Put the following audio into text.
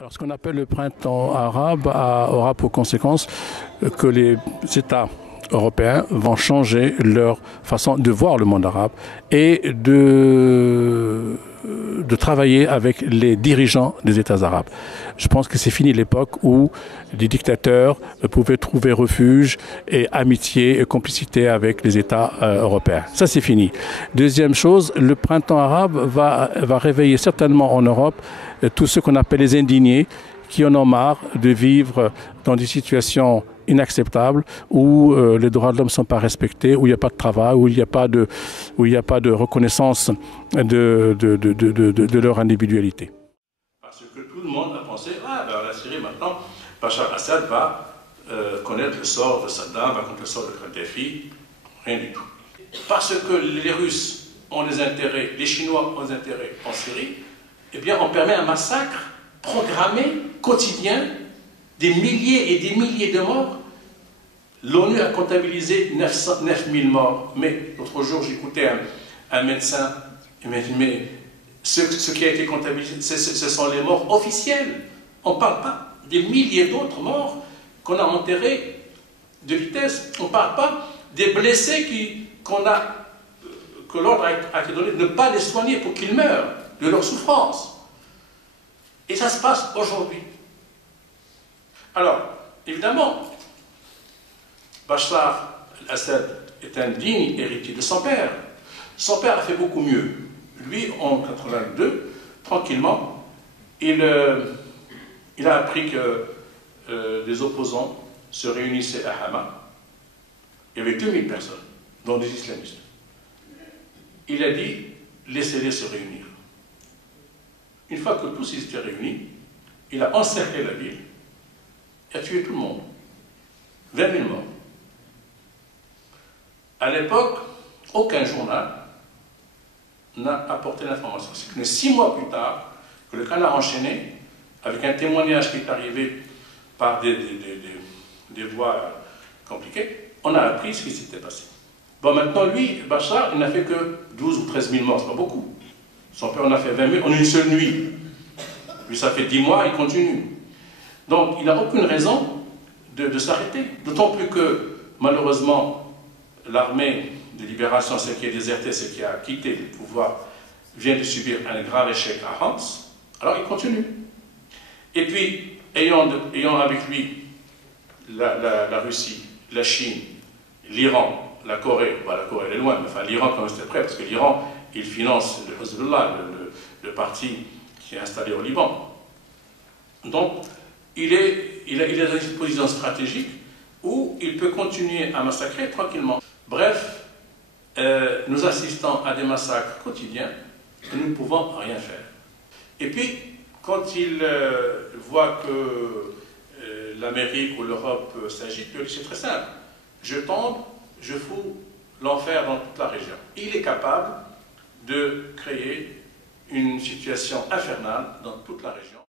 Alors, ce qu'on appelle le printemps arabe aura pour conséquence que les États européens vont changer leur façon de voir le monde arabe et de travailler avec les dirigeants des États arabes. Je pense que c'est fini l'époque où des dictateurs pouvaient trouver refuge et amitié et complicité avec les États européens. Ça, c'est fini. Deuxième chose, le printemps arabe va réveiller certainement en Europe tous ceux qu'on appelle les indignés, qui en ont marre de vivre dans des situations inacceptables où les droits de l'homme ne sont pas respectés, où il n'y a pas de travail, où il n'y a pas de reconnaissance de leur individualité. Parce que tout le monde a pensé, la Syrie maintenant, Bachar Assad va connaître le sort de Saddam, va connaître le sort de Kadhafi, rien du tout. Parce que les Russes ont des intérêts, les Chinois ont des intérêts en Syrie, eh bien on permet un massacre programmé, quotidien, des milliers et des milliers de morts. L'ONU a comptabilisé 9000 morts. Mais l'autre jour, j'écoutais un médecin, il m'a dit, mais ce qui a été comptabilisé, ce sont les morts officielles. On ne parle pas des milliers d'autres morts qu'on a enterrés de vitesse. On ne parle pas des blessés que l'ordre a été donné de ne pas les soigner pour qu'ils meurent de leur souffrance. Et ça se passe aujourd'hui. Alors, évidemment, Bachar al-Assad est un digne héritier de son père. Son père a fait beaucoup mieux. Lui, en 1982, tranquillement, il a appris que des opposants se réunissaient à Hama. Il y avait 2000 personnes, dont des islamistes. Il a dit, laissez-les se réunir. Une fois que tous ils étaient réunis, il a encerclé la ville et a tué tout le monde. 20 000 morts. À l'époque, aucun journal n'a apporté l'information. C'est que 6 mois plus tard, que le Canard enchaîné, avec un témoignage qui est arrivé par des voies compliquées, on a appris ce qui s'était passé. Bon, maintenant, lui, Bachar, il n'a fait que 12 ou 13 000 morts, c'est pas beaucoup. Son père en a fait 20 000 en une seule nuit. Lui, ça fait 10 mois, il continue. Donc, il n'a aucune raison de s'arrêter. D'autant plus que, malheureusement, l'armée de libération, celle qui a déserté, celle qui a quitté le pouvoir, vient de subir un grave échec à Homs. Alors, il continue. Et puis, ayant avec lui la Russie, la Chine, l'Iran, la Corée, la Corée elle est loin, mais enfin l'Iran quand même c'était prêt, parce que l'Iran, il finance le Hezbollah, le parti qui est installé au Liban. Donc, il est dans une position stratégique où il peut continuer à massacrer tranquillement. Bref, nous assistons à des massacres quotidiens et nous ne pouvons rien faire. Et puis, quand il voit que l'Amérique ou l'Europe s'agit, c'est très simple. Je tombe, je fous l'enfer dans toute la région. Il est capable de créer une situation infernale dans toute la région.